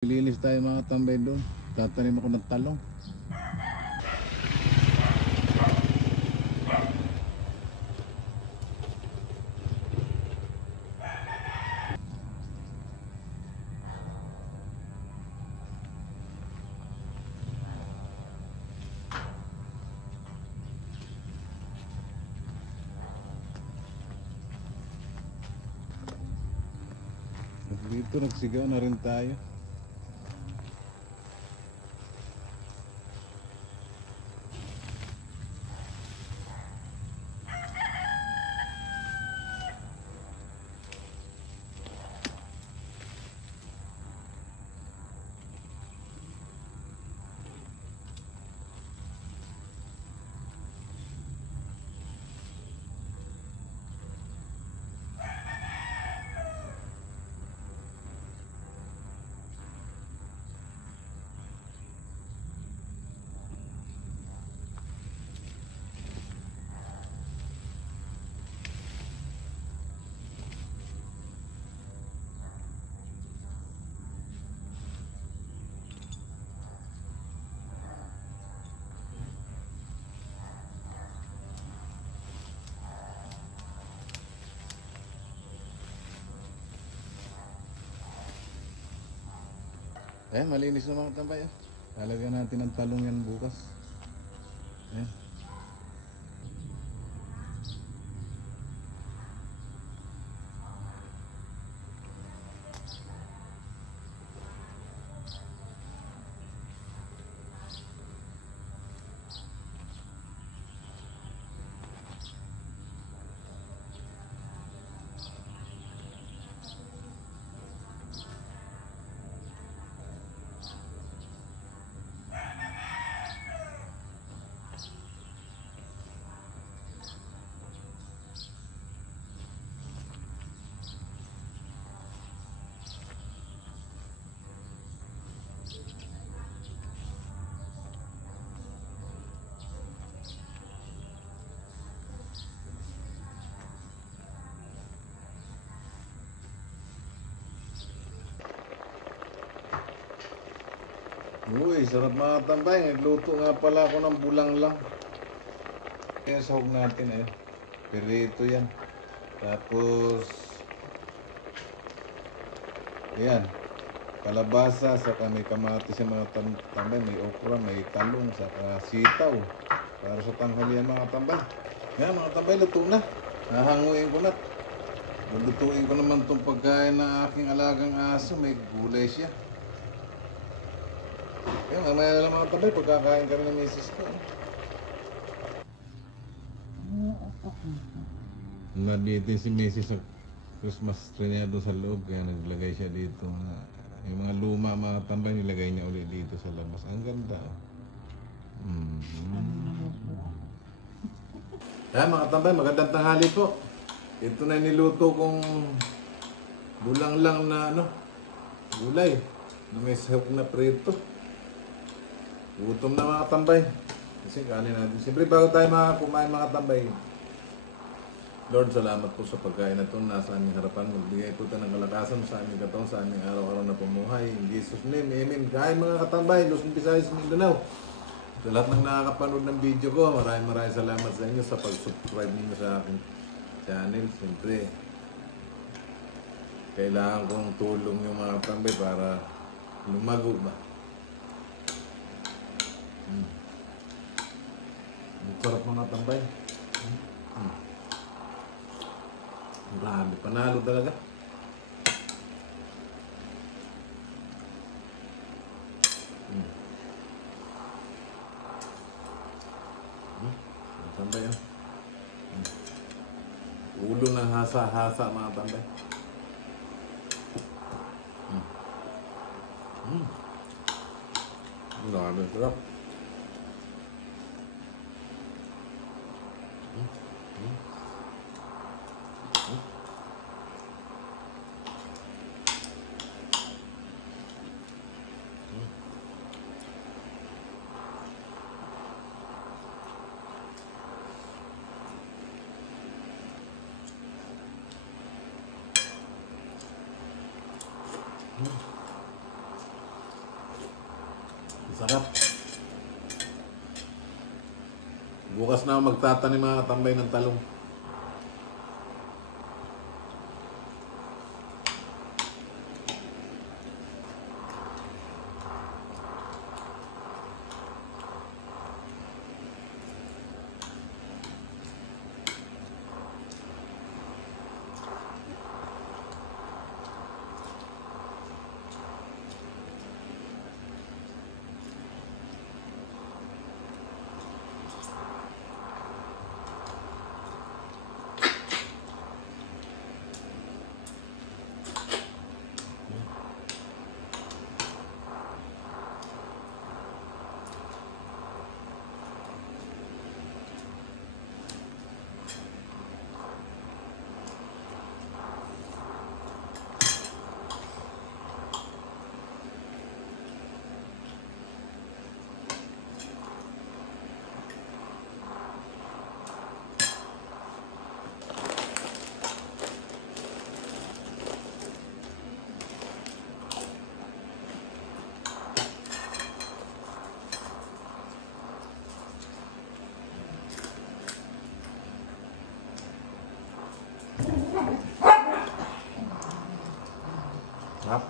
Lilinis tayo mga tambay doon. Tatanim ako ng talong. Dito nagsigaw na rin tayo. Malinis na mga tambay. Lalagyan natin ng talong yan bukas. Uy, sarap mga tambay. Nagluto nga pala ako ng bulanglang. Kaya sahog natin Perito yan. Tapos ayan, kalabasa, saka may kamatis yung mga tambay, may okra, may talong, saka sitaw. Para sa tanghalian mga tambay. Yan mga tambay, luto na. Nahanguin ko na. Lutuin ko naman itong pagkain ng aking alagang aso. May gulay siya. Yan, mamaya na lang mga tambay, pagkakain kami ng misis ko. Nandito si misis sa Christmas tree niya doon sa loob, kaya naglagay siya dito. Yung mga luma mga tambay, nilagay niya ulit dito sa labas. Ang ganda. Yan mga tambay, magandang tanghali po. Ito na niluto kong bulanglang na gulay na may sahog na prito. Gutom na mga tambay. Kasi kanin natin. Siyempre bago tayo kumain mga tambay, Lord, salamat po sa pagkain na ito nasa aming harapan. Magbigay po ito ng kalakasan sa aming katawan, sa aming araw-araw na pumuhay. In Jesus' name, amen. Kain mga katambay, Luzon, Visayas, Mindanao. Sa lahat ng nakakapanood ng video ko, maraming salamat sa inyo sa pag-subscribe niyo sa aking channel. Siyempre, kailangan kong tulong yung mga tambay para lumago ba. Ang sarap mga tambay. Grabe, panalo talaga. Ang tambay yan. Ulo ng hasa-hasa mga tambay. Grabe, sarap. Sarap. Bukas na ako magtatanim mga katambay ng talong. Sarap.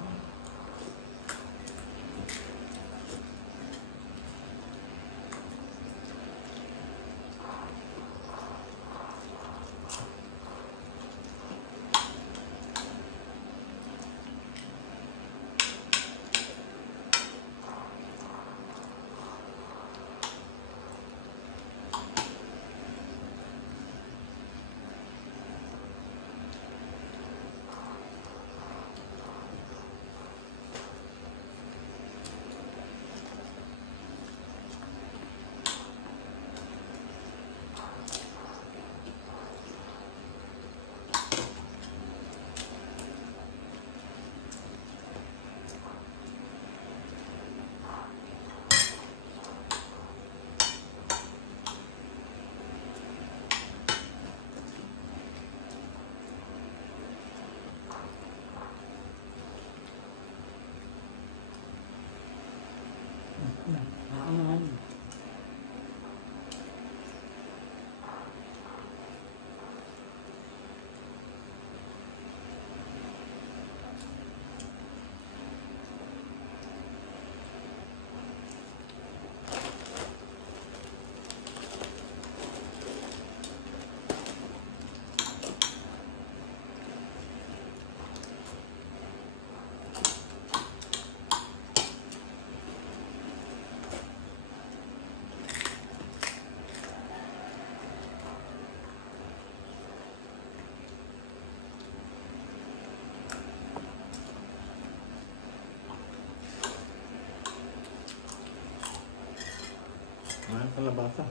Ayan, kalabasa.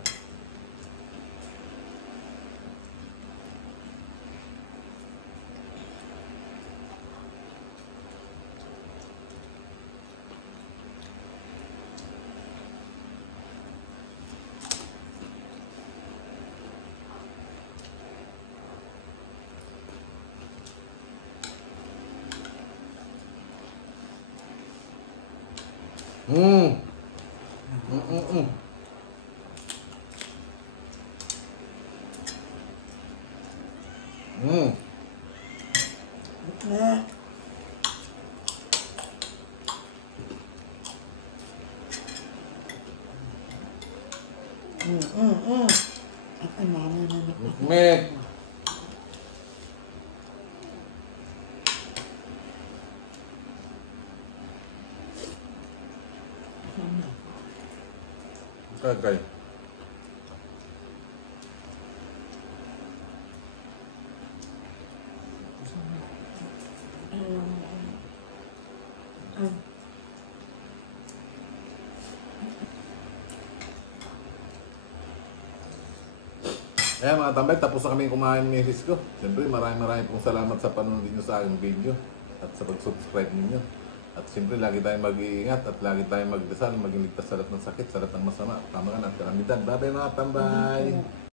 Mmm. Na. Mek. Kagay. Ayan mga tambay, tapos na kami kumain ng misis ko. Siyempre maraming pong salamat sa panonood niyo sa aking video at sa pag-subscribe ninyo. At siyempre lagi tayong mag-iingat at lagi tayong magdasal, maging ligtas sa lahat ng sakit, sa lahat ng masama, tamakan at kalamidad. Bye bye mga tambay!